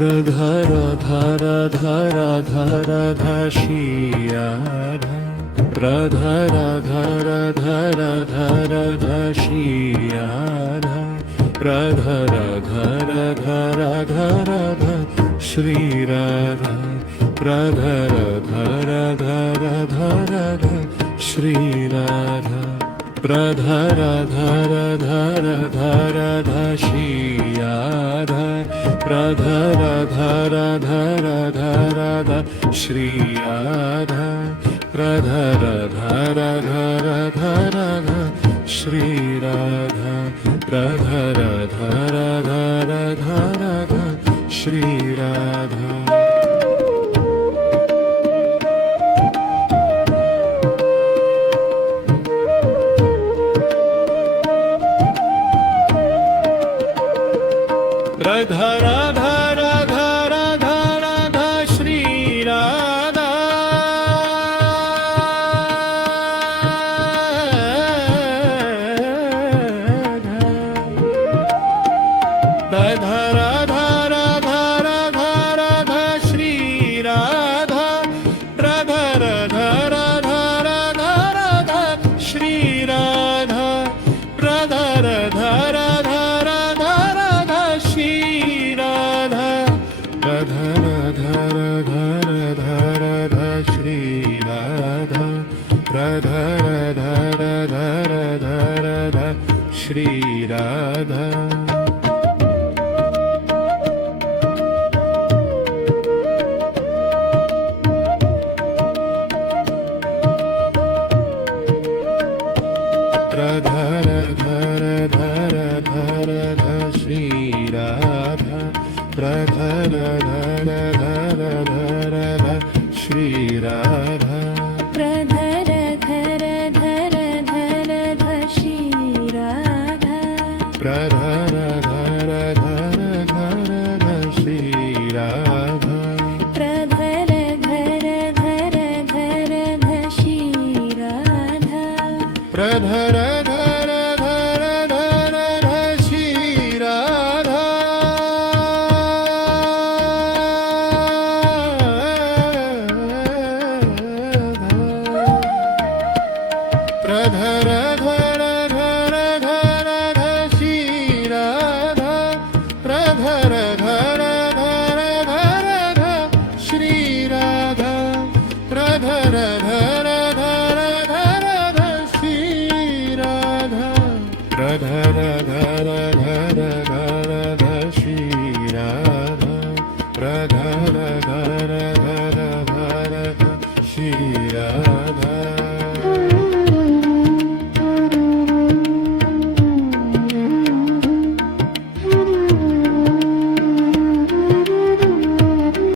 प्रधर धर धर धर धशियाधा प्रधर धर धर धर धशियाधा प्रधर धर धर धर ध श्रीराधा प्रधर धर धर धर ध श्रीराधा प्रधर धर धर धर धशियाधा प्रधर धर धर धर ध श्रीराधा प्रधर धर धर धर ध श्रीराधा प्रधर धर धर धर ध श्रीराधा प्रधर धर धर धर ध श्रीराधा प्रधर धर धर धर ध श्रीराधा प्रधर धर धर धर ध श्रीराधा प्रधर धर धर धर ध श्रीराधा प्रधर धर धर धर ध श्रीराधा प्रधर धर धर धर ध श्रीराधा प्रधर धर धर धर ध श्रीराधा प्रधर धर धर धर ध श्रीराधा प्रधर धर धर धर ध श्रीराधा प्रधर धर धर धर ध श्रीराधा प्रधर धर धर धर ध श्रीराधा प्रधर धर धर धर ध श्रीराधा प्रधर धर धर धर ध श्रीराधा प्रधर धर धर धर ध श्रीराधा प्रधर धर धर धर ध श्रीराधा प्रधर धर धर